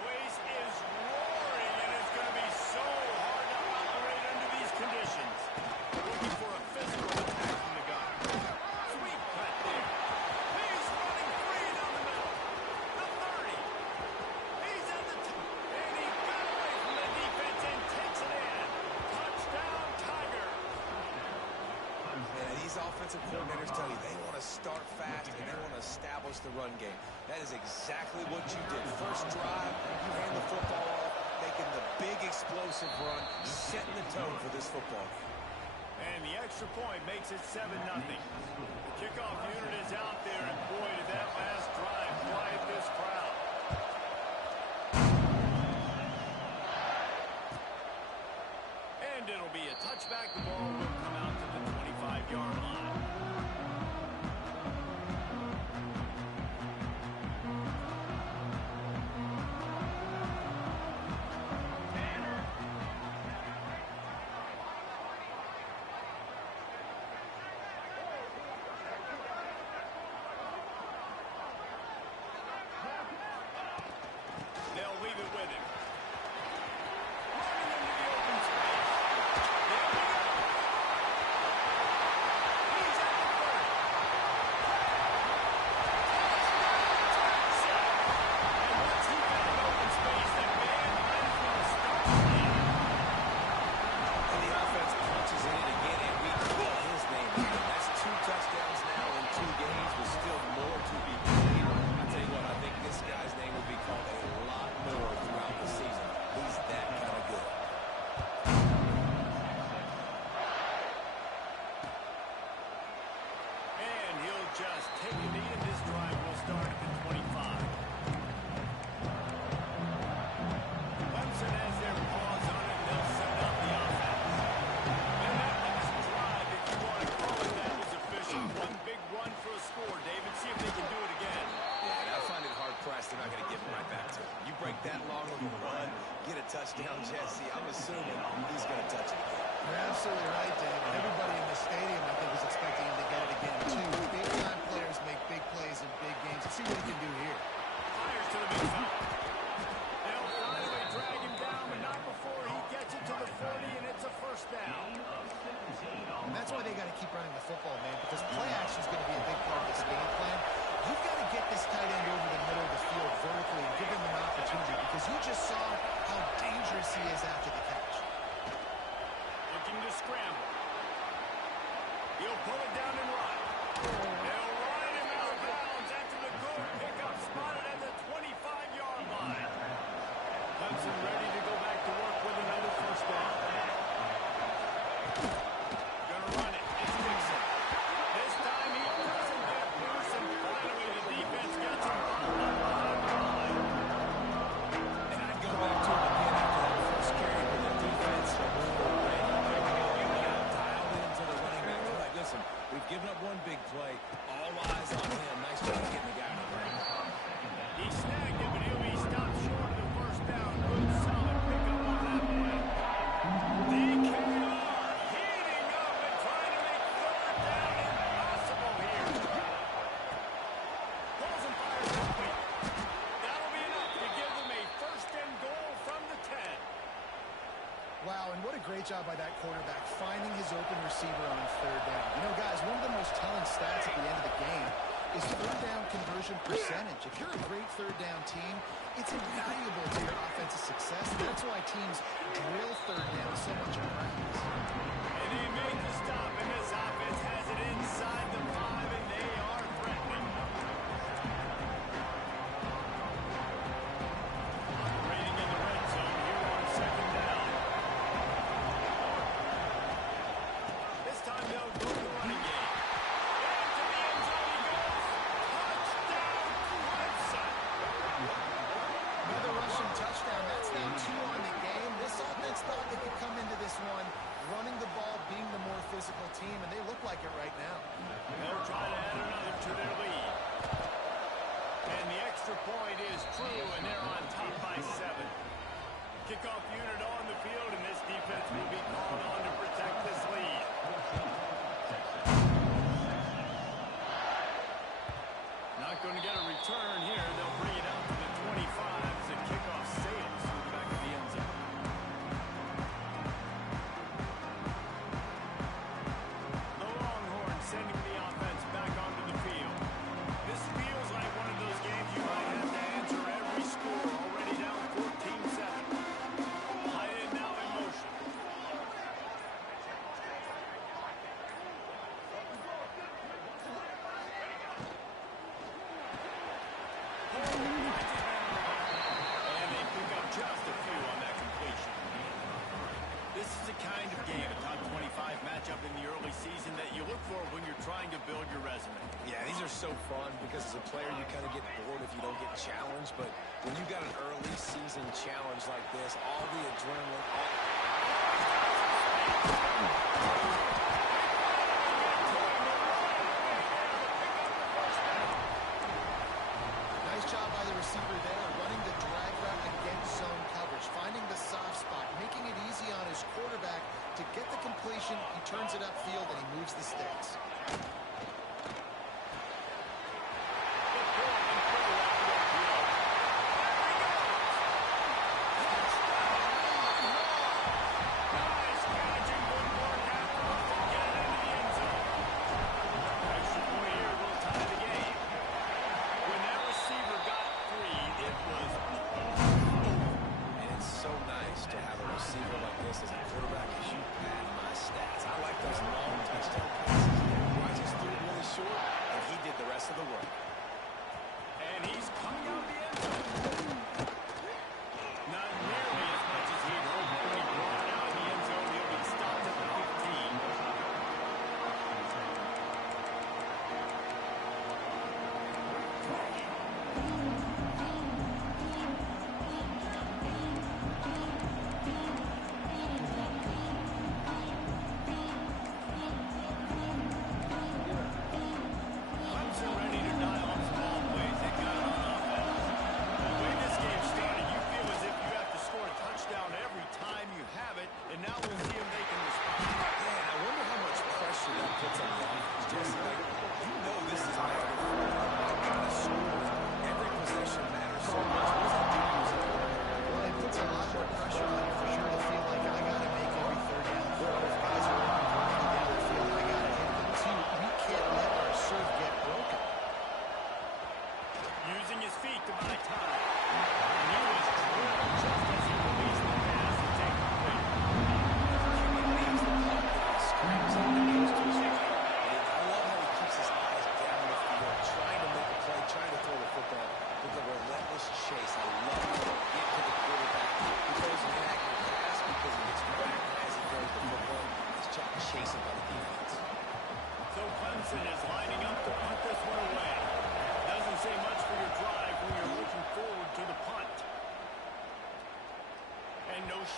place is roaring, and it's going to be so hard to operate under these conditions. Looking for a physical attack from the gun. Sweet cut there. He's running free down the middle. The 30. He's at the top. And he got away from the defense and takes it in. Touchdown, Tiger. Yeah, these offensive coordinators tell you they want to start fast and they want to establish the run game. That is exactly what you did. First drive, you hand the football off, making the big explosive run, setting the tone for this football game. And the extra point makes it 7-0. The kickoff unit is out there, and boy, did that last drive quiet this crowd. And it'll be a touchback. The ball will come out to the 25-yard line. They'll leave it with him. Running into the open space. There we go. He's at the 30. Touchdown, Texas. And once he found open space, the man might as well start playing. And the offense punches it in again, and we call his name again. That's 2 touchdowns now in 2 games, with still more to be played. I tell you what, I think this guy's name will be called a lot more throughout the season. He's that kind of good. And he'll just take a knee, and this drive will start at the 25. Clemson has their paws on it, and they'll set up the offense. And that last drive, if you want to call it that, was efficient. One big run for a score, David. See if they can do it again. Yeah, and I find it hard-pressed they're not going to give it right back to him. You break that long of a run, get a touchdown, Jesse, I'm assuming he's going to touch it again. You're absolutely right, Dave. Everybody in the stadium, I think, was expecting him to get it again, too. Big-time players make big plays in big games. Let's see what he can do here. Fires to the midside. They'll finally drag him down, but not before he gets it to the 40, and it's a first down. And that's why they got to keep running the football, man, because play action is going to be a big part of this game plan. You've got to get this tight end over the middle of the field vertically and give him an opportunity, because you just saw how dangerous he is after the catch. Looking to scramble. He'll pull it down and run. They'll ride him out of bounds after the good pickup, spotted at the 25-yard line. Clemson ready to go back to work with another first down. Gonna run it. It's Dixon. This time he doesn't get loose, and finally the defense gets him behind the line. And I'd go back to him again after that first carry with the defense. You got dialed into the running back. They're like, listen, we've given up one big play. All eyes on him. Nice job getting the guy in the ring. He snagged him, but he'll be stopped short of the first down. Good, solid pickup on that play. DKR heating up and trying to make third down impossible here. Pulls and fires complete. That'll be enough to give them a first and goal from the 10. Wow, and what a great job by that quarterback, finding his open receiver on third down. You know, guys, one of the most telling stats at the end of the game is third down conversion percentage. If you're a great third down team, it's invaluable to your offensive success. That's why teams drill third down so much in practice. And he made the stop, and this offense has it inside the 5, and they are threatening. Operating in the red zone here on second down. This time they'll go to the running game. Into the end zone he goes. Touchdown, Clemson. Another rushing touchdown. That's now 2 on the game. This offense thought they could come into this one running the ball, being the more physical team, and they look like it right now. They'll try to add another to their lead. And the extra point is true, and they're on top by 7. Kickoff unit on the field, and this defense will be called on to protect this lead. Not going to get a return here. They'll bring it out to the 25 as the kickoff trying to build your resume. Yeah, these are so fun because as a player you kind of get bored if you don't get challenged. But when you got an early season challenge like this, all the adrenaline, Nice job by the receiver there, running the drag route against zone coverage, finding the soft spot, making it easy on his quarterback to get the completion. He turns it upfield and he moves the sticks.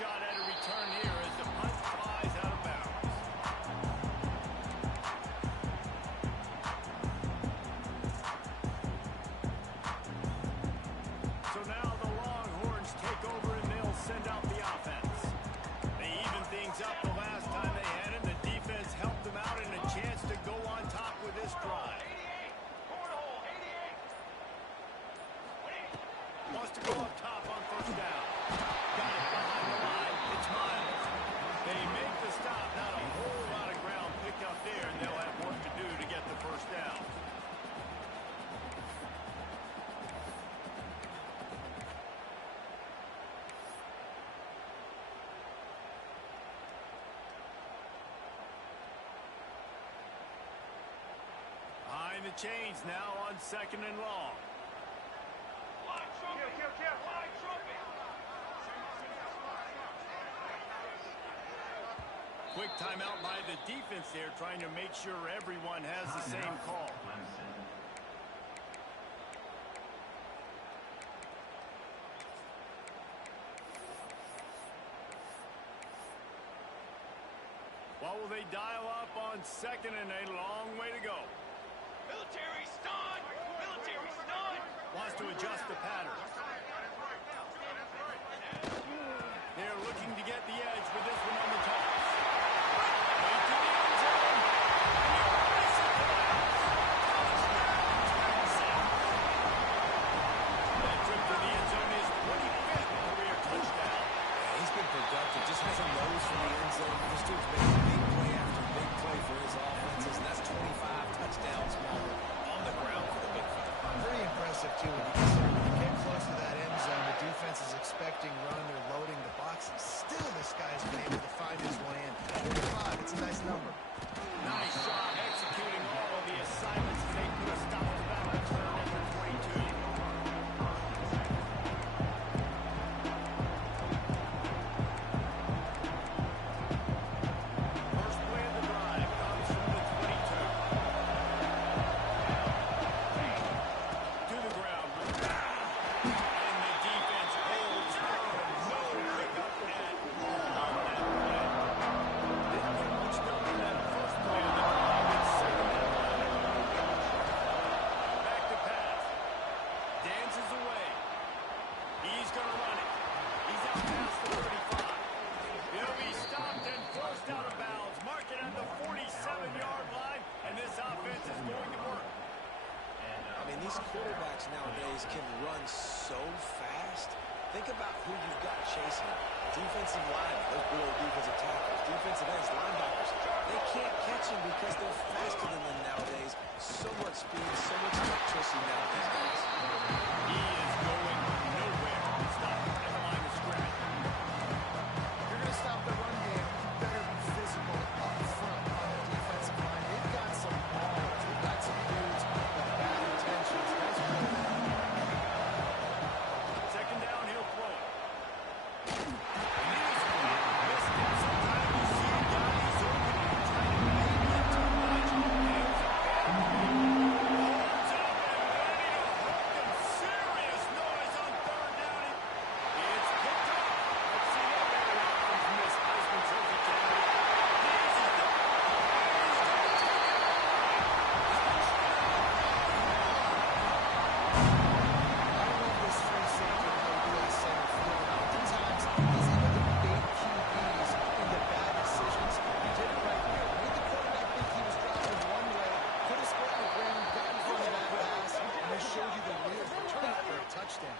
Shot at a return here as the punt flies out of bounds. So now the Longhorns take over and they'll send out the offense. They evened things up the last time they had him. The defense helped them out and a chance to go on top with this drive. Wants to go up top on first down. Got it behind the line. It's Miles. They make the stop. Not a whole lot of ground picked up there, and they'll have work to do to get the first down. Behind the chains now on 2nd and long. Quick timeout by the defense there, trying to make sure everyone has the same call. What will they dial up on 2nd and a long way to go? Military stun! Military stun! Wants to adjust the pattern. They're looking to get the edge with this one on the toss. Right to the end zone. That trip to the end zone is 25th career touchdown. he's been productive. Just has a nose for the end zone. This dude's making big play after big play for his offenses, and that's 25 touchdowns on the ground for the big fella. Very impressive, too, when you consider when you get close to that end zone, the defense is expecting run, they're loading the box, and still this guy's been able to find these quarterbacks nowadays can run so fast. Think about who you've got chasing. Defensive line, those below defensive tackles, defensive ends, linebackers. They can't catch him because they're faster than them nowadays. So much speed, so much electricity nowadays, guys. He is going nowhere. Stop at the line of scrimmage. If you're going to stop the run game, you better be physical up front on the defensive line. They've got some balls. They've got some dudes with bad intentions. Guys are really bad. Second down, he'll throw it. Missed it. Sometimes you see a guy who's open and you're trying to make it too much. Holds up and ready to hook him. Serious noise on third down. It's picked up. Let's see that very often from this Heisman Trophy candidate. This is the I love this free safety that will be in center field. Oftentimes, he's able to bait QBs into bad decisions. He did it right here. Made the quarterback think he was dropping one way, put his foot on the ground, got in front of that pass, and they showed you the wheels. Return it for a touchdown.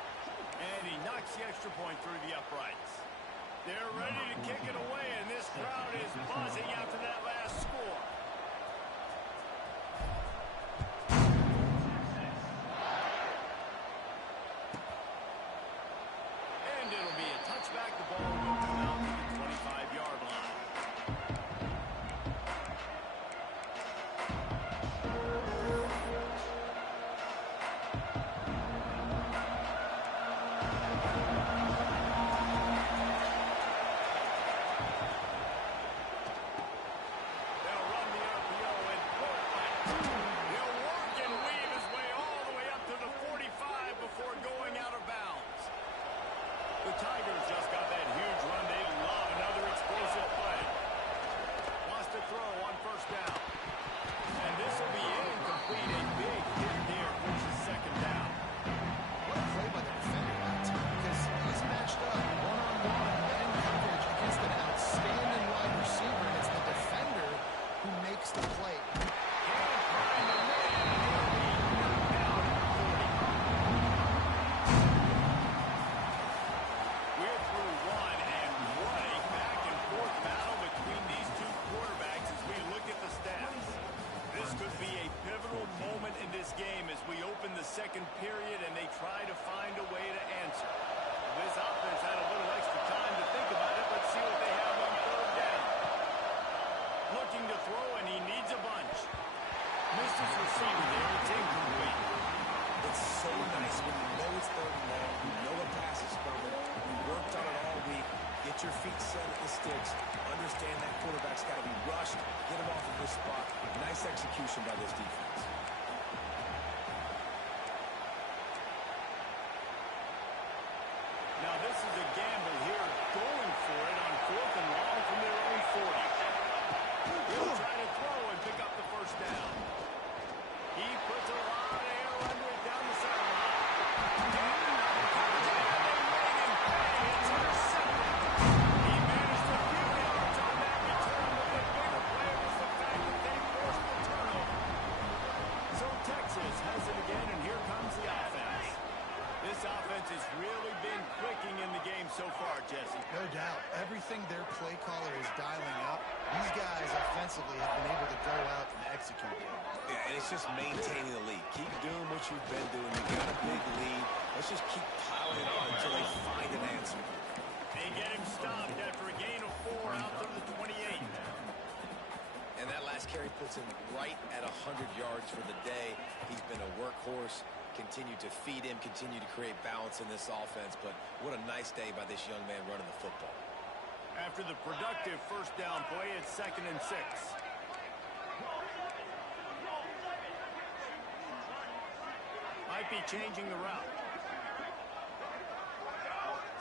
And he knocks the extra point through the uprights. They're ready to kick it away, and this crowd is buzzing after that last score. And it'll be a touchback. The ball will come out to the 25-yard line. They'll run the RPO and throw it back. He'll work and weave his way all the way up to the 45 before going out of bounds. The Tigers just got that huge run. They love another explosive play. Wants to throw on first down. And this will be incomplete. A big hit there forces second down. What a play by the defender that time, because he's matched up one-on-one man coverage against an outstanding wide receiver, and it's the defender who makes the play. Can't find the man. He'll be knocked down at the 40. We're through one, and what a back-and-forth battle between these two quarterbacks as we look at the stats. This could be a pivotal moment in this game as we open the second period and they try to find a way to answer. This offense had a little extra time to think about it. Let's see what they have on third down. Looking to throw, and he needs a bunch. Missed his receiver there. It's incomplete. It's so nice when you know it's third and long, you know a pass is coming, you worked on it all week, get your feet set at the sticks, understand that quarterback's got to be rushed, get him off of this spot. Nice execution by this defense. Now this is a gamble here, going for it on fourth and long from their own 40. He'll try to throw and pick up the first down. He puts a lot of air under it down the sideline. And another coverage, and they made him pay. It's intercepted. He managed a few yards on that return, but the bigger play was the fact that they forced the turnover. So Texas has it again, and here comes the offense. This offense has really been clicking in the game so far, Jesse. No doubt. Everything their play caller is dialing up, these guys offensively have been able to go out and execute it. Yeah, and it's just maintaining the lead. Keep doing what you've been doing. You got a big lead. Let's just keep piling it on until they find an answer. They get him stopped after a gain of 4 out to the 28. And that last carry puts him right at 100 yards for the day. He's been a workhorse. Continue to feed him, continue to create balance in this offense. But what a nice day by this young man running the football. After the productive first down play, it's 2nd and 6. Might be changing the route.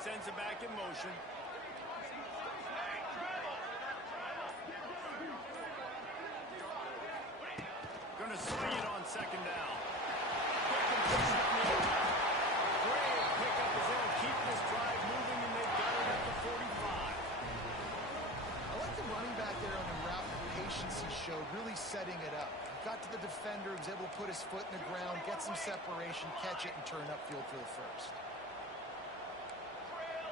Sends it back in motion. Gonna swing it on 2nd down. Quick completion on the outside. Great pickup as they'll keep this drive moving, and they've got it at the 45. I like the running back there on the route and patience he showed, really setting it up. got to the defender, was able to put his foot in the ground, get some separation, catch it, and turn upfield for the first. Trail.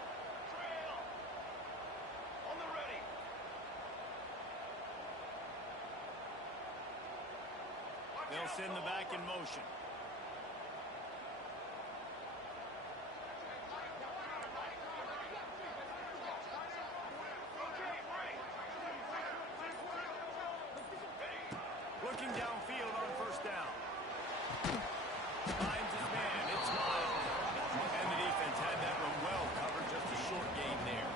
On the ready. They'll send the back in motion. Looking downfield on first down. Finds his man. It's Miles. And the defense had that one well covered. Just a short gain there.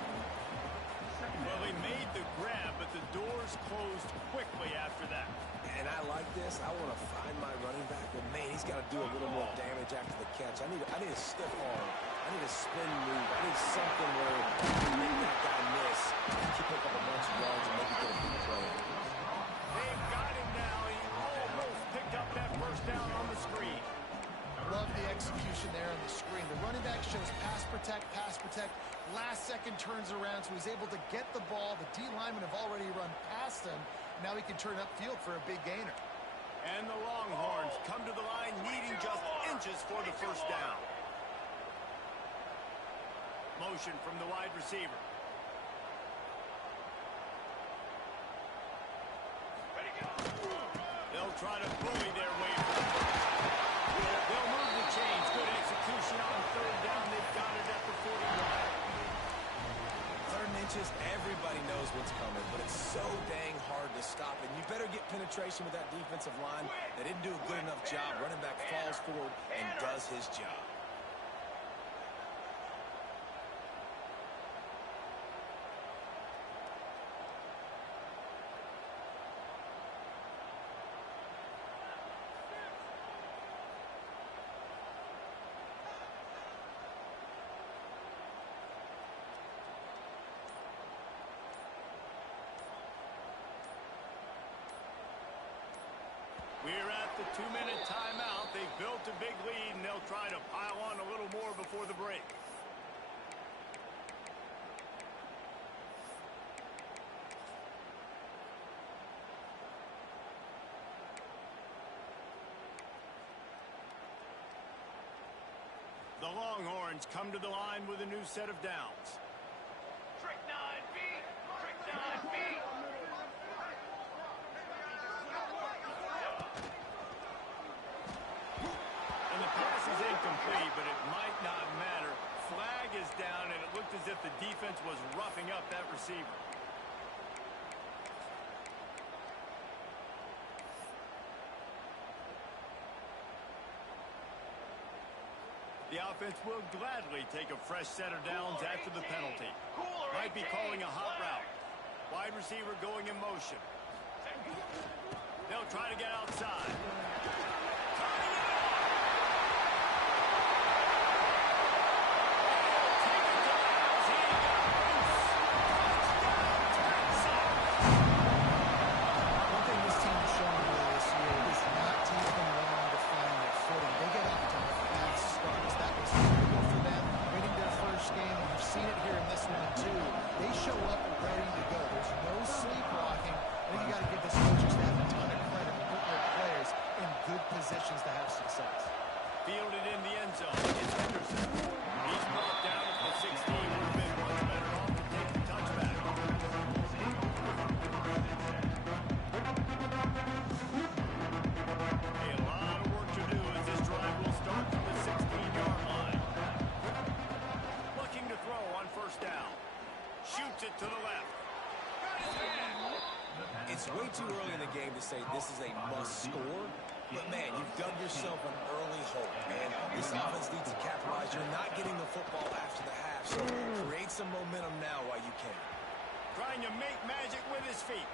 Well, he made the grab, but the doors closed quickly after that. And I like this. I want to find my running back, but man, he's got to do a little more damage after the catch. I need a stiff arm. I need a spin move. I need something where I can make that guy miss. He can pick up a bunch of yards and maybe get a big play. They've got him now. He almost picked up that first down on the screen. Love the execution there on the screen. The running back shows pass protect. Last second turns around, so he's able to get the ball. The D linemen have already run past him. Now he can turn upfield for a big gainer. And the Longhorns come to the line needing just inches for the first down. Motion from the wide receiver. Ready, go. They'll try to bully their way for the first. They'll move the chains. Good execution on third down. They've got it at the 41. Third and inches, everybody knows what's coming, but it's so dang hard to stop it. You better get penetration with that defensive line. They didn't do a good enough job. Running back falls forward and does his job. We're at the 2-minute timeout. They've built a big lead, and they'll try to pile on a little more before the break. The Longhorns come to the line with a new set of downs. Trick 9B. Trick 9B. And the pass is incomplete, but it might not matter. Flag is down, and it looked as if the defense was roughing up that receiver. The offense will gladly take a fresh set of downs after the penalty. Might be calling a hot route. Wide receiver going in motion. They'll try to get outside. Cutting it off. Take it to Miles. He got loose. Touchdown, Texans. One thing this team has shown earlier this year is not taking long to find their footing. They get off to fast starts. That was critical for them, winning their first game, and you've seen it here in this one too. They show up ready to go. There's no sleepwalking. I think you got to give this coaching staff a ton of credit for putting their players in good positions to have success. Fielded in the end zone. It's Henderson. He's brought down at the 16. Would have been much better off to take the touchback. A lot of work to do as this drive will start from the 16-yard line. Looking to throw on first down. Shoots it to the left. Got his hand. It's way too early in the game to say this is a must score, but man, you've dug yourself an early hole, man. This offense needs to capitalize. You're not getting the football after the half, so create some momentum now while you can. Trying to make magic with his feet.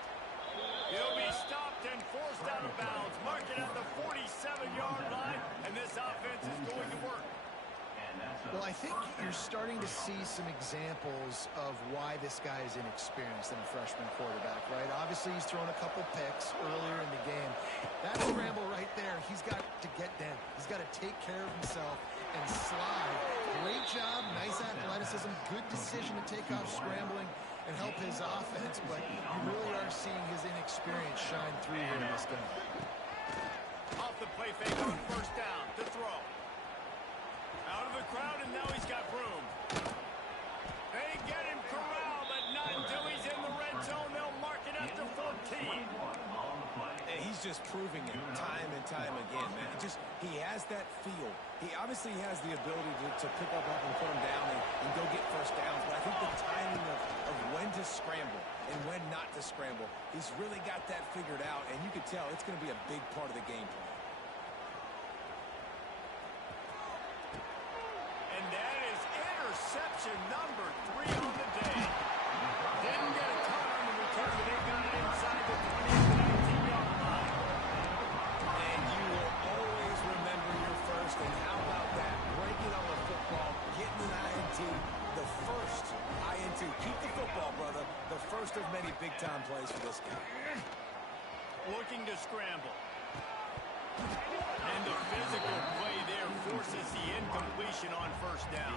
He'll be stopped and forced out of bounds. Mark it at the 47-yard line, and this offense is going to work. Well, I think you're starting to see some examples of why this guy is inexperienced in a freshman quarterback, right? Obviously, he's thrown a couple picks earlier in the game. That scramble right there, he's got to get down. He's got to take care of himself and slide. Great job, nice athleticism, good decision to take off scrambling and help his offense, but you really are seeing his inexperience shine through here in this game. he's just proving it time and time again, man. He has that feel. He obviously has the ability to pick up and put them down and go get first downs. But I think the timing of when to scramble and when not to scramble, he's really got that figured out. And you can tell it's going to be a big part of the game plan. And that is interception number 3 on the day. Didn't get a ton on the return, but they got it inside the 20-19-yard line. And you will always remember your first. And how about that? Breaking on the football, getting an INT, the first INT. Keep the football, brother. The first of many big-time plays for this guy. Looking to scramble. And the physical play there forces the incompletion on first down.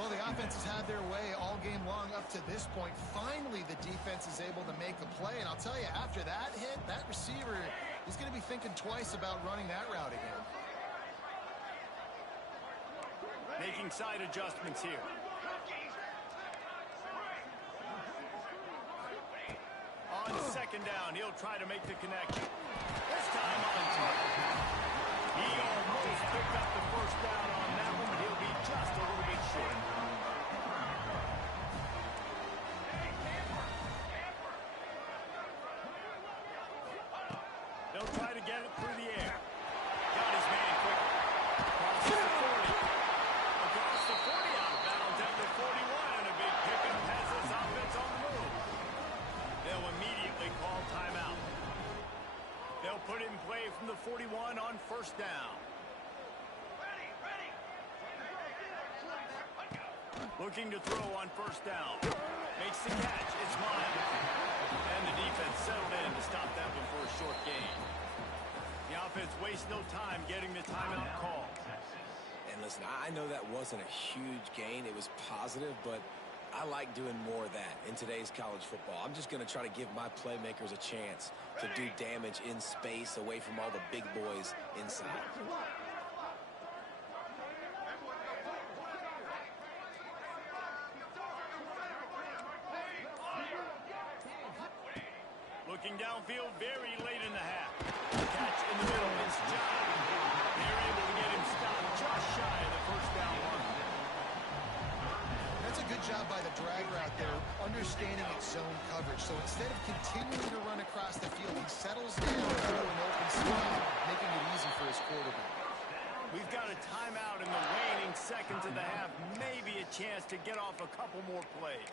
Well, the offense has had their way all game long up to this point. Finally, the defense is able to make a play. And I'll tell you, after that hit, that receiver is going to be thinking twice about running that route again. Making side adjustments here. On second down, he'll try to make the connection. This time on target. He almost picked up the first down on that one, but he'll be just a little bit short. They'll try to get it through the air. Got his man quick. Crosses the 40. Across the 40 out of bounds at the 41, and a big pickup has this offense on the move. They'll immediately call timeout. They'll put it in play from the 41 on first down. Looking to throw on first down. Makes the catch. It's Miles. And the defense settled in to stop that one for a short gain. The offense wastes no time getting the timeout call. And listen, I know that wasn't a huge gain. It was positive, but I like doing more of that in today's college football. I'm just going to try to give my playmakers a chance to do damage in space away from all the big boys inside. Looking downfield very late in the half. Catch in the middle. It's John. They're able to get him stopped just shy of the first down line. That's a good job by the drag route there, understanding its zone coverage. So instead of continuing to run across the field, he settles down into an open spot, making it easy for his quarterback. We've got a timeout in the waning seconds of the half. Maybe a chance to get off a couple more plays.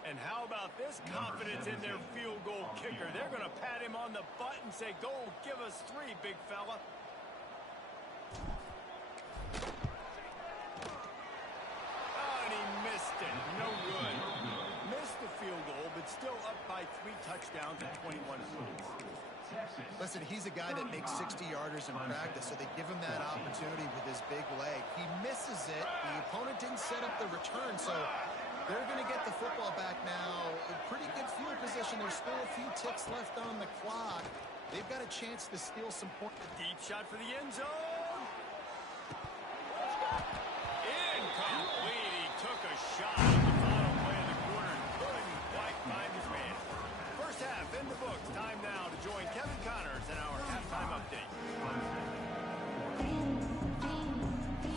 And how about this confidence in their field goal kicker? They're going to pat him on the butt and say, go, give us 3, big fella. Oh, and he missed it. No good. Missed the field goal, but still up by 3 touchdowns and 21 points. Listen, he's a guy that makes 60-yarders in practice, so they give him that opportunity with his big leg. He misses it. The opponent didn't set up the return, so they're going to get the football back now. A pretty good field position. There's still a few ticks left on the clock. They've got a chance to steal some points. Deep shot for the end zone. Incomplete. He took a shot at the final play of the quarter and couldn't quite find his man. First half in the books. Time now to join Kevin Connors in our halftime update.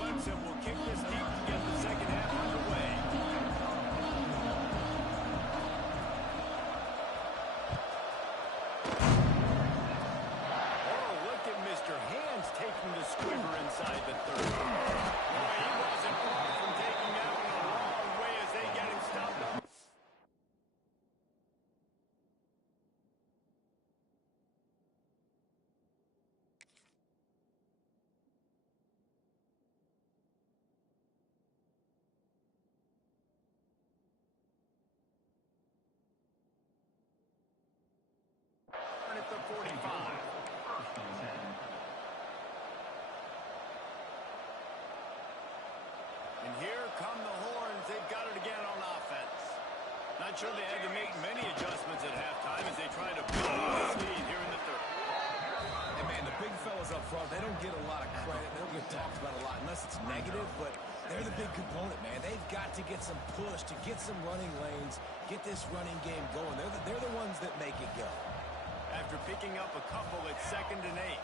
Clemson will kick this deep to get the second half underway. Taking the squibber inside the 30. Boy, he wasn't far from taking that one a long way as they get him stopped up. At the 45. And here come the horns. They've got it again on offense. Not sure they had to make many adjustments at halftime as they try to build this lead here in the third. And man, the big fellas up front, they don't get a lot of credit. They don't get talked about a lot unless it's negative, but They're the big component, man. They've got to get some push, to get some running lanes, get this running game going. They're the ones that make it go. After picking up a couple at 2nd and 8.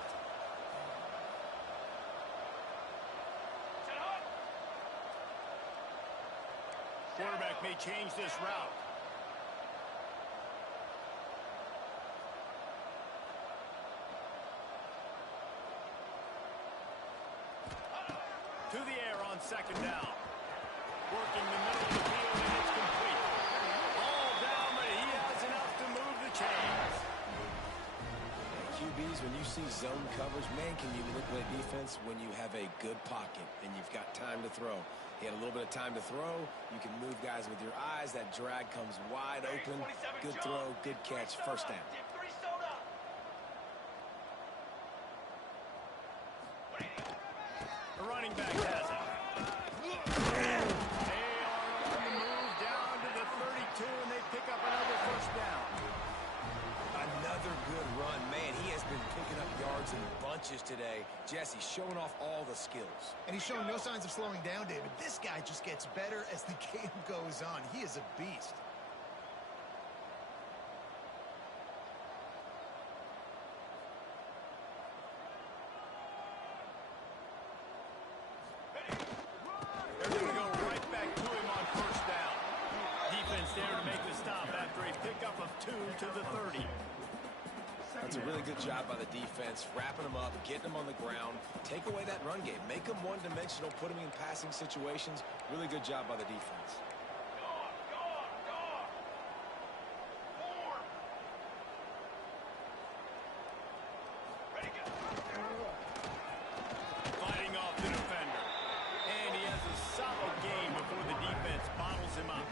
Quarterback may change this route. To the air on 2nd down. Working the middle of the field, and it's complete. All down, but he has enough to move the chains. QBs, when you see zone coverage, man, can you manipulate defense when you have a good pocket and you've got time to throw. He had a little bit of time to throw. You can move guys with your eyes. That drag comes wide open. Good throw, good catch, first down. The running back has it. They are on the move down to the 32, and they pick up another first down. Another good run. Man, he has been picking up yards in bunches today. Jesse showing off all the skills. And he's showing no signs of slowing down, David. This guy just gets better as the game goes on. He is a beast. They're going to go right back to him on first down. Defense there to make the stop after a pickup of 2 to the 30. That's a really good job by the defense, wrapping them up, getting them on the ground, take away that run game, make them one-dimensional, put them in passing situations. Really good job by the defense. Fighting off the defender. And he has a solid game before the defense bottles him up.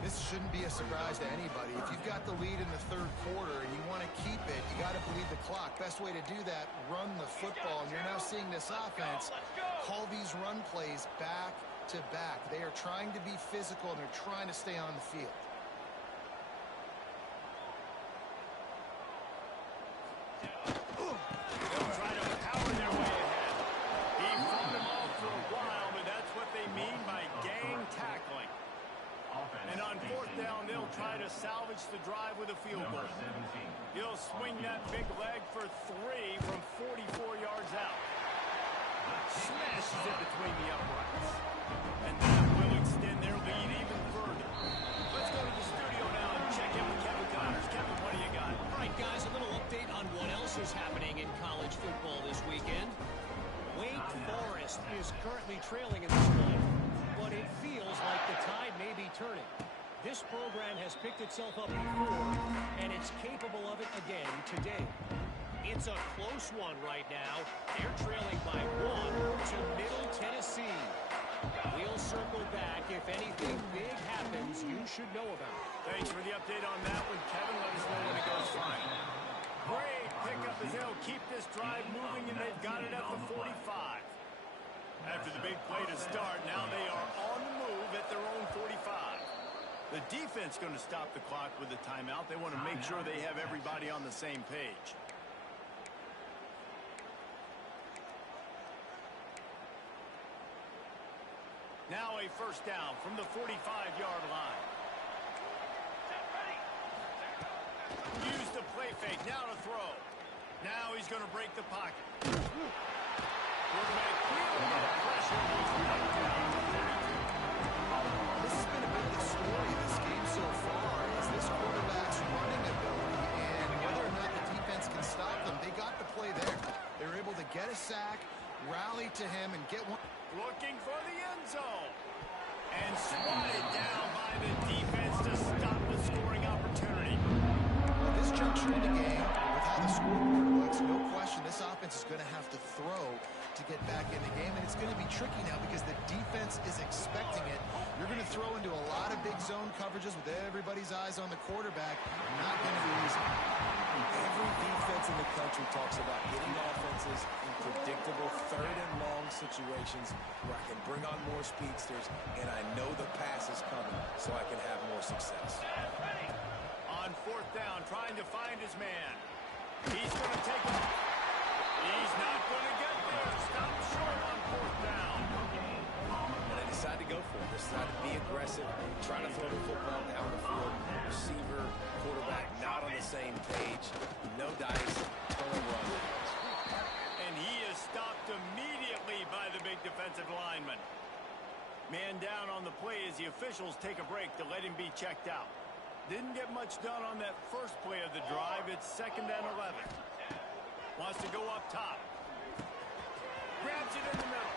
This shouldn't be a surprise to anybody. If you've got the lead in the 3rd quarter and you want to keep it, you got to bleed the clock. Best way to do that, run the football. And you're now seeing this offense call these run plays back to back. They are trying to be physical, and they're trying to stay on the field. They'll try to power their way ahead. He fought him off for a while, but that's what they mean by gang tackling. And on 4th down, they'll try to salvage the drive with a field goal. He'll swing that big leg for 3 from 44 yards out. Smashes it between the uprights. And that will extend their lead even further. Let's go to the studio now and check in with Kevin Connors. Kevin, what do you got? All right, guys, a little update on what else is happening in college football this weekend. Wake Forest is currently trailing in this one, but it feels like the tide may be turning. This program has picked itself up before, and it's capable of it again today. It's a close one right now. They're trailing by 1 to Middle Tennessee. We'll circle back. If anything big happens, you should know about it. Thanks for the update on that one, Kevin. Let us know when it goes fine. Great pickup as they'll keep this drive moving, and they've got it at the 45. After the big play to start, now they are on the move at their own 45. The defense going to stop the clock with a timeout. They want to make sure they have everybody on the same page. Now a first down from the 45-yard line. Use the play fake. Now to throw. Now he's going to break the pocket. Quarterback feeling that pressure. This has been a bit of the story of this game so far, is this quarterback's running ability, and whether or not the defense can stop them. They got the play there. They were able to get a sack, rally to him, and get one. Looking for the end zone. And swatted down by the defense to stop the scoring opportunity. At this juncture in the game, with how the scoreboard looks, no question this offense is going to have to throw to get back in the game, and it's going to be tricky now because the defense is expecting it. You're going to throw into a lot of big zone coverages with everybody's eyes on the quarterback. Not going to be easy. Every defense in the country talks about getting offenses in predictable 3rd and long situations where I can bring on more speedsters and I know the pass is coming so I can have more success. On 4th down, trying to find his man. He's going to take it. He's not going to get there. Stop short on 4th down. decide to go for it. Decide to be aggressive, try to throw the football down the field. Receiver, quarterback not on the same page. No dice, turnover on downs. And he is stopped immediately by the big defensive lineman. Man down on the play as the officials take a break to let him be checked out. Didn't get much done on that first play of the drive. It's 2nd and 11. Wants to go up top. Grabs it in the middle.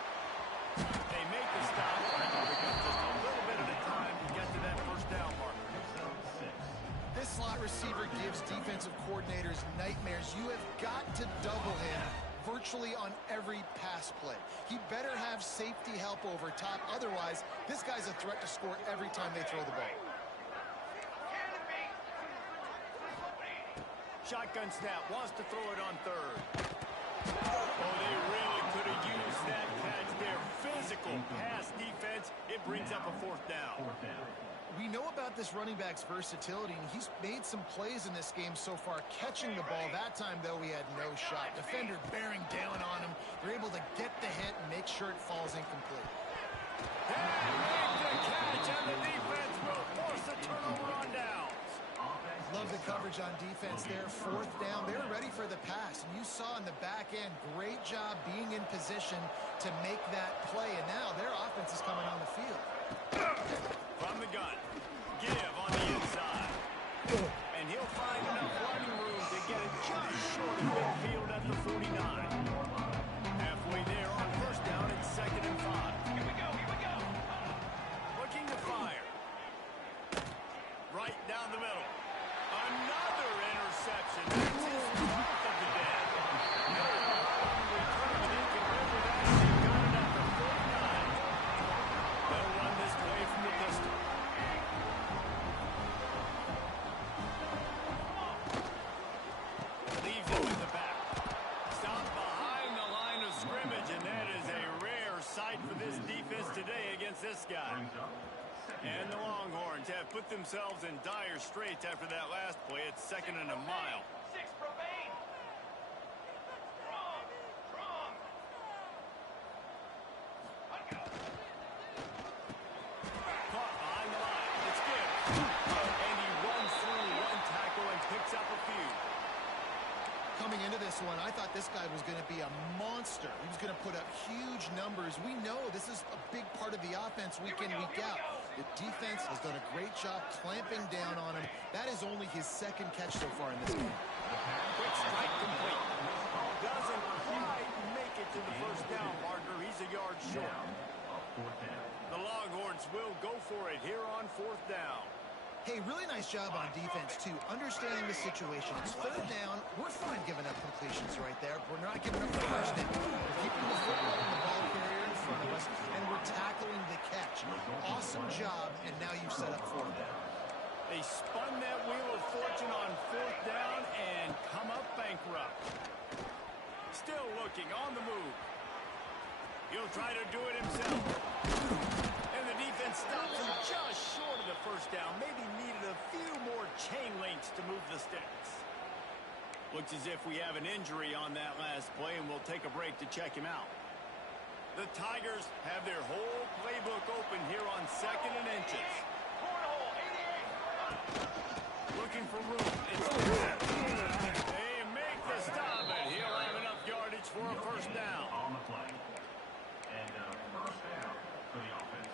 They make the stop. Just a little bit at a time to get to that first down marker. This slot receiver gives defensive coordinators nightmares. You have got to double him virtually on every pass play. He better have safety help over top. Otherwise, this guy's a threat to score every time they throw the ball. Shotgun snap. Wants to throw it on 3rd. Oh, they really could have used that catch there. Physical pass defense. It brings up a 4th down. We know about this running back's versatility, and he's made some plays in this game so far, catching the ball. That time, though, he had no shot. Defender bearing down on him. They're able to get the hit and make sure it falls incomplete. They make the catch, and the defense will force a turnover on downs. Love the coverage on defense there. 4th down. They're ready for the pass. And you saw in the back end, great job being in position to make that play. And now their offense is coming on the field. From the gun. Give on the inside. And he'll find enough running room to get it just short of midfield at the 49. Halfway there on 1st down, it's 2nd and 5. Here we go, here we go. Looking to fire. Right down the middle. Another interception. That's his 12th of the day. No return, but he can live with that. They've got it at the 49. They'll run this play from the pistol. Leaves it with the back. Stopped behind the line of scrimmage, and that is a rare sight for this defense today against this guy. And the Longhorns have put themselves in dire straits after that last play. It's 2nd and a mile. 6 Provane. Strong, strong. Caught behind the line. It's good. And he runs through one tackle and picks up a few. Coming into this one, I thought this guy was going to be a monster. He was going to put up huge numbers. We know this is a big part of the offense week in, week out. The defense has done a great job clamping down on him. That is only his 2nd catch so far in this game. Quick strike complete. Doesn't quite make it to the first down marker. He's a yard short. The Longhorns will go for it here on 4th down. Hey, really nice job on defense, too. Understanding the situation. It's 3rd down. We're fine giving up completions right there. We're not giving up the first down. We're keeping the football and the ball carrier in front of us, and we're tackling the catch. Awesome job, and now you've set up 4th down. They spun that wheel of fortune on 4th down and come up bankrupt. Still looking on the move. He'll try to do it himself. And the defense stops him just short of the first down. Maybe needed a few more chain links to move the sticks. Looks as if we have an injury on that last play, and we'll take a break to check him out. The Tigers have their whole playbook open here on 2nd and inches. Cornhole, 88. Looking for room. It's they make the stop, and he'll have enough yardage for a first down. On the play. And first down for the offense.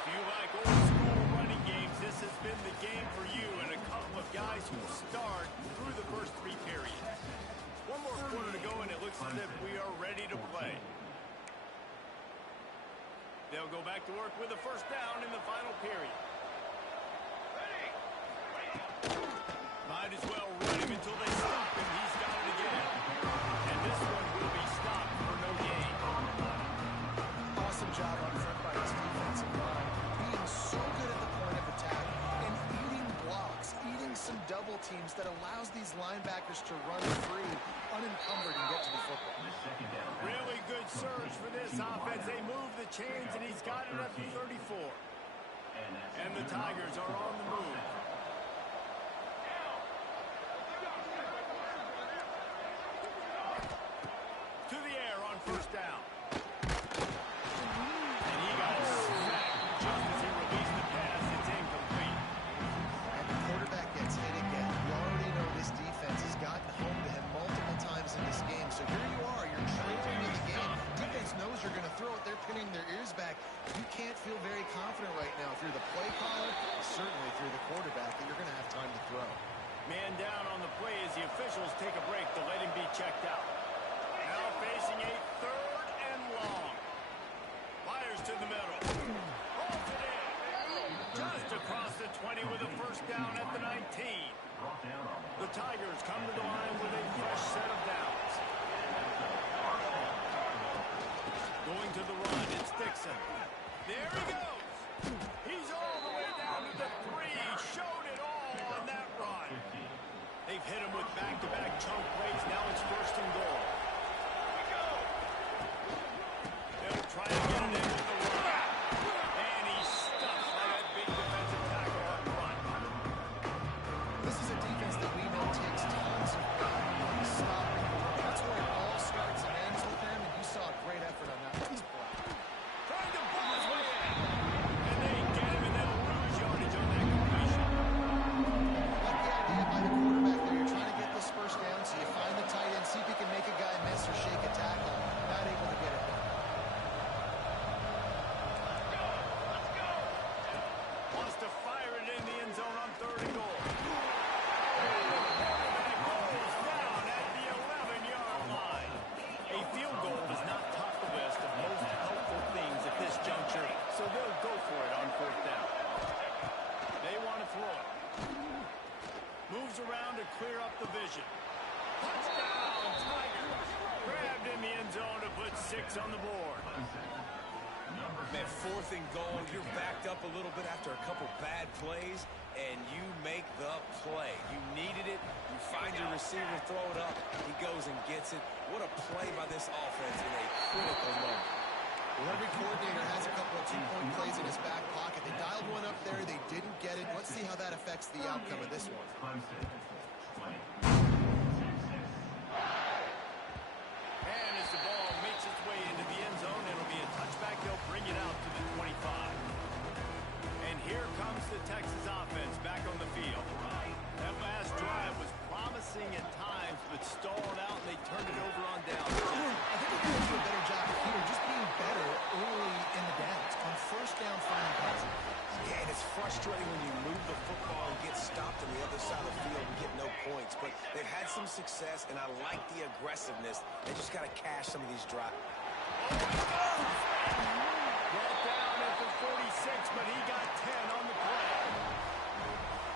If you like old school running games, this has been the game for you and a couple of guys who starred through the first 3 periods. One more quarter to go, and it looks as if we are ready to play. They'll go back to work with a first down in the final period. Might as well run him until they stop him. He's got it again. And this one will be stopped for no gain. Awesome job on front by this defensive line. Being so good at the point of attack and eating blocks, eating some double teams that allows these linebackers to run free, unencumbered, and get to the football. Really good surge for this offense. They move the chains, and he's got it up to 34. And the Tigers are on the move. To the air on first down. And he got a smack just as he released the pass. It's incomplete. And the quarterback gets hit again. You already know this defense has gotten home to him multiple times in this game. So here you are, you're trailing in the game. Defense knows you're going to throw it. They're pinning their ears back. You can't feel very confident right now if you're the play caller, certainly if you're the quarterback, that you're going to have time to throw. Man down on the play as the officials take a break to let him be checked out. Now facing a third and long. Fires to the middle. Holds it in. Just across the 20 with a first down at the 19. The Tigers come to the line with a fresh set of downs. Going to the run, it's Dixon. There he goes. He's all the way down to the 3. Showed it all on that run. They've hit him with back-to-back chunk plays. Now it's first and goal. They'll try to get it into the run. And he's stuffed by that big defensive tackle up front. This is a defense that we know takes tons of stopping. That's where it all starts and ends with them, and you saw a great effort on that last play. Trying to ball his way in. And they get him, and they'll lose yardage on that completion. Like the idea by the quarterback there, you're trying to get this first down, so you find the tight end, see if he can make a guy miss or shake a tackle. Not able to get it done. Wants to fire it in the end zone on third and goal. And the quarterback goes down at the 11-yard line. A field goal does not top the list of most helpful things at this juncture, so they'll go for it on fourth down. They want to throw it. Moves around to clear up the vision. Touchdown, Tigers. Grabbed in the end zone to put 6 on the board. Man, fourth and goal, you're backed up a little bit after a couple bad plays, and you make the play. You needed it. You find your receiver, throw it up. He goes and gets it. What a play by this offense in a critical moment. Well, every coordinator has a couple of two-point plays in his back pocket. They dialed one up there. They didn't get it. Let's see how that affects the outcome of this one. And as the ball makes its way into the end zone, it'll be a touchback. They'll bring it out to the 25. And here comes the Texas offense back on the field. That last drive was promising at times, but stalled out, and they turned it over on down. I think they're going to do a better job here, just being better early in the downs. On first down, finding positive. Yeah, and it's frustrating when you move the football and get stopped on the other side of the field and get no points. But they've had some success, and I like the aggressiveness. They just got to cash some of these drives. Brought down at the 46, but he got 10 on the play. A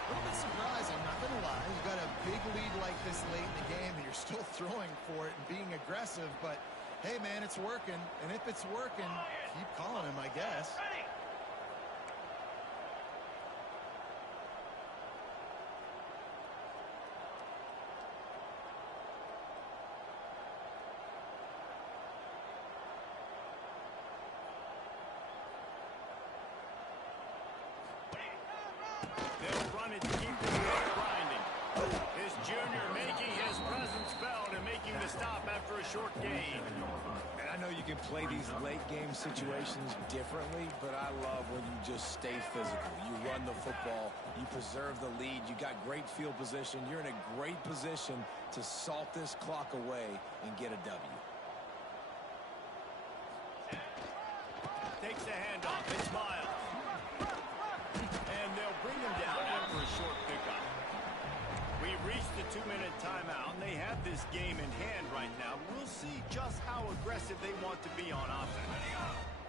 little bit surprising, not going to lie. You got a big lead like this late in the game, and you're still throwing for it and being aggressive. But, hey, man, it's working. And if it's working, keep calling him, I guess. They'll run it to keep the clock grinding. This junior making his presence felt and making the stop after a short gain. And I know you can play these late game situations differently, but I love when you just stay physical. You run the football, you preserve the lead, you got great field position, you're in a great position to salt this clock away and get a W. Takes the handoff. It's Miles. And they'll bring him down after a short pickup. We've reached the 2-minute timeout, and they have this game in hand right now. We'll see just how aggressive they want to be on offense.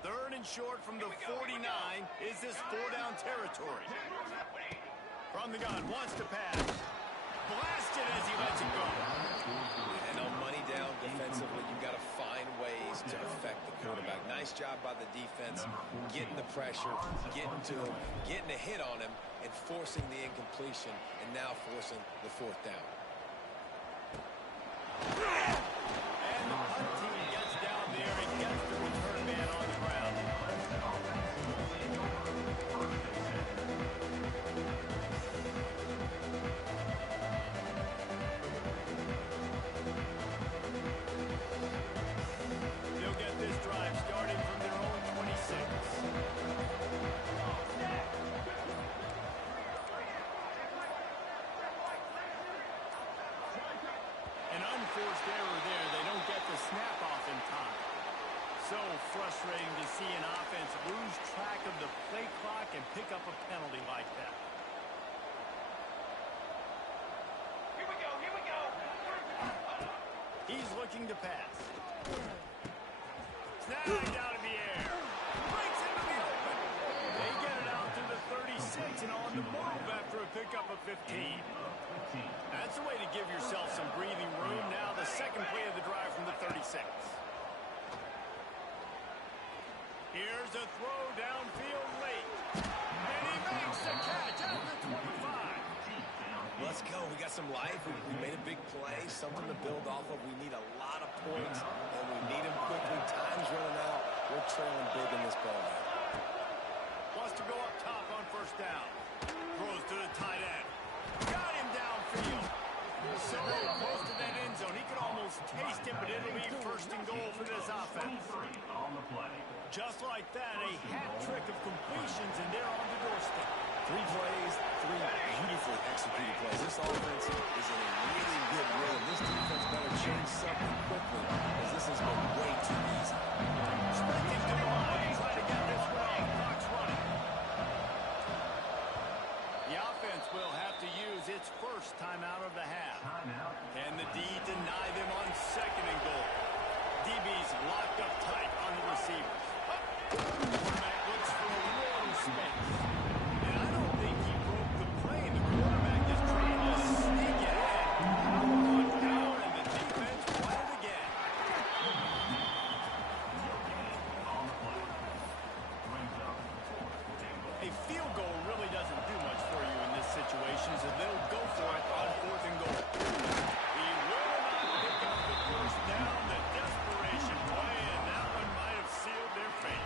Third and short from the 49. Is this 4-down territory? From the gun, wants to pass. Blasted as he lets it go. And on money down defensively, you've got to find ways to affect the quarterback. Nice job by the defense, getting the pressure, getting to him, getting a hit on him, and forcing the incompletion, and now forcing the fourth down. And the punt team gets down there and gets the return man on the ground. looking to pass. Snagged out of the air. Breaks into the open. They get it out to the 36 and on the move after a pickup of 15. That's a way to give yourself some breathing room. Now the second play of the drive from the 36. Here's a throw downfield late. And he makes the catch at the 25. Let's go. We got some life. We made a big play, something to build off of. We need a lot of points, and we need them quickly. Time's running out. We're trailing big in this ball game. Wants to go up top on first down. Throws to the tight end. Got him downfield. So close to that end zone. He could almost taste it, but it'll be first and goal for this offense. On the play. Just like that, a hat trick of completions, and they're on the doorstep. 3 plays, 3 beautifully executed plays. This offense is in a really good rhythm. This defense better change something quickly, because this has been way too easy. Sprinting to the line, trying to get this one. Clock's running. The offense will have to use its first timeout of the half. Timeout. Can the D deny them on second and goal? DB's locked up tight on the receivers. Quarterback looks for a little space. And I don't think he broke the play. The quarterback is trying to sneak it in. On down, and the defense won it again. On the play. Brings up 4th and goal. A field goal really doesn't do much for you in this situation, so they'll go for it on 4th and goal. He will not pick up the first down. The desperation play, and that one might have sealed their fate.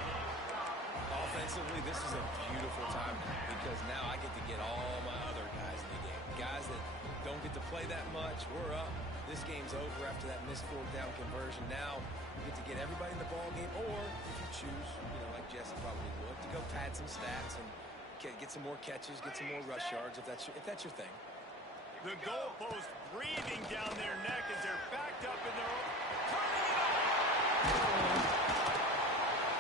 Offensively, this is a beautiful time because now I get to get all my other guys in the game. Guys that don't get to play that much. We're up. This game's over after that missed 4th down conversion. Now we get to get everybody in the ball game, or if you choose, like Jesse probably would, to go pad some stats and get some more catches, get some more rush yards if that's your thing. The goalpost breathing down their neck as they're backed up in their own. Turning it over.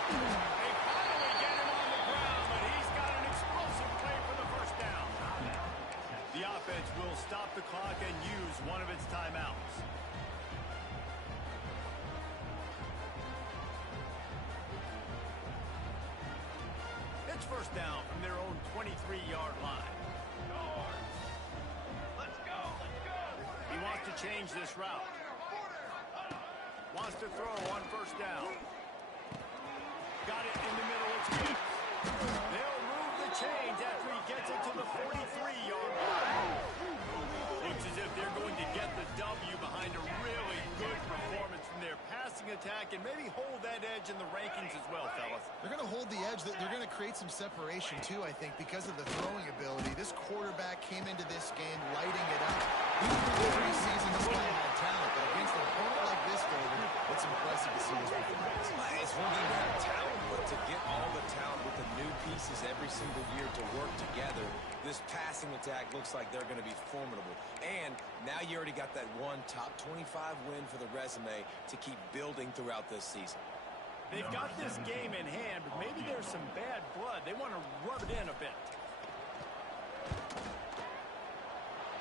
They finally get him on the ground, but he's got an explosive play for the first down. The offense will stop the clock and use one of its timeouts. It's first down from their own 23-yard line. Let's go. Let's go. He wants to change this route. Wants to throw on first down. Got it in the middle. It's Gibbs. They'll move the chains after he gets it to the 43-yard line. Looks as if they're going to get the W behind a really good performance from their passing attack and maybe hold that edge in the rankings as well, fellas. They're going to hold the edge. They're going to create some separation, too, I think, because of the throwing ability. This quarterback came into this game lighting it up. Even through the preseason, this guy had talent. But against an opponent like this, David, it's impressive to see his performance. It's one thing to have talent, but to get all the talent with the new pieces every single year to work together, this passing attack looks like they're going to be formidable. And now you already got that one top 25 win for the resume to keep building throughout this season. They've got this game in hand, but maybe there's some bad blood. They want to rub it in a bit.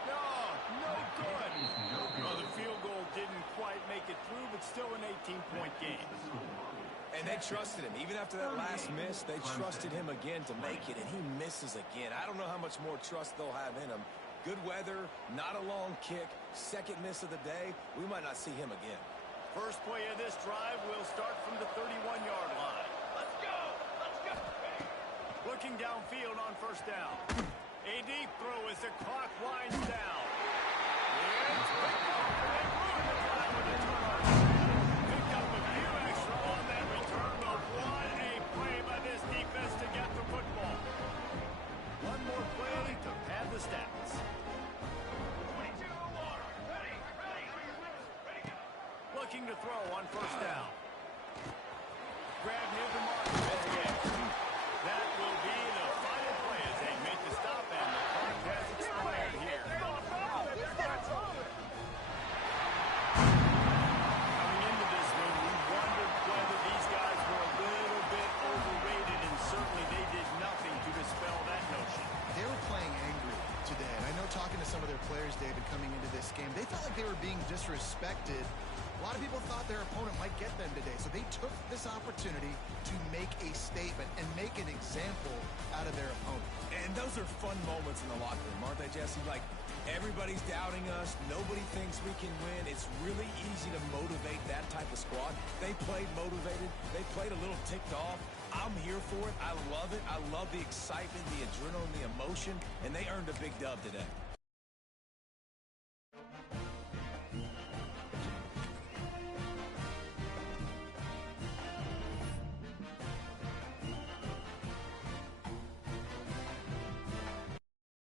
No good. Well, the field goal didn't quite make it through, but still an 18-point game. And they trusted him. Even after that last miss, they trusted him again to make it, and he misses again. I don't know how much more trust they'll have in him. Good weather, not a long kick, second miss of the day. We might not see him again. First play of this drive will start from the 31-yard line. Let's go. Let's go. Looking downfield on first down. A deep throw as the clock winds down. It's picked up, and they ruin the drive with a turnover. Pick up a few extra on that return, but what a play by this defense to get the football. One more play to pad the stats. 22 water. Ready. Ready. Ready. Go. Looking to throw on first down. Grab near the mark. It's Gibbs. That will be the final play as they make the stop, and the clock has expired here. Coming into this one, we wondered whether these guys were a little bit overrated, and certainly they did nothing to dispel that notion. They were playing angry today. And I know talking to some of their players, David, coming into this game, they felt like they were being disrespected A lot of people thought their opponent might get them today, so they took this opportunity to make a statement and make an example out of their opponent. And those are fun moments in the locker room, aren't they, Jesse? Like, everybody's doubting us. Nobody thinks we can win. It's really easy to motivate that type of squad. They played motivated. They played a little ticked off. I'm here for it. I love it. I love the excitement, the adrenaline, the emotion, and they earned a big dub today.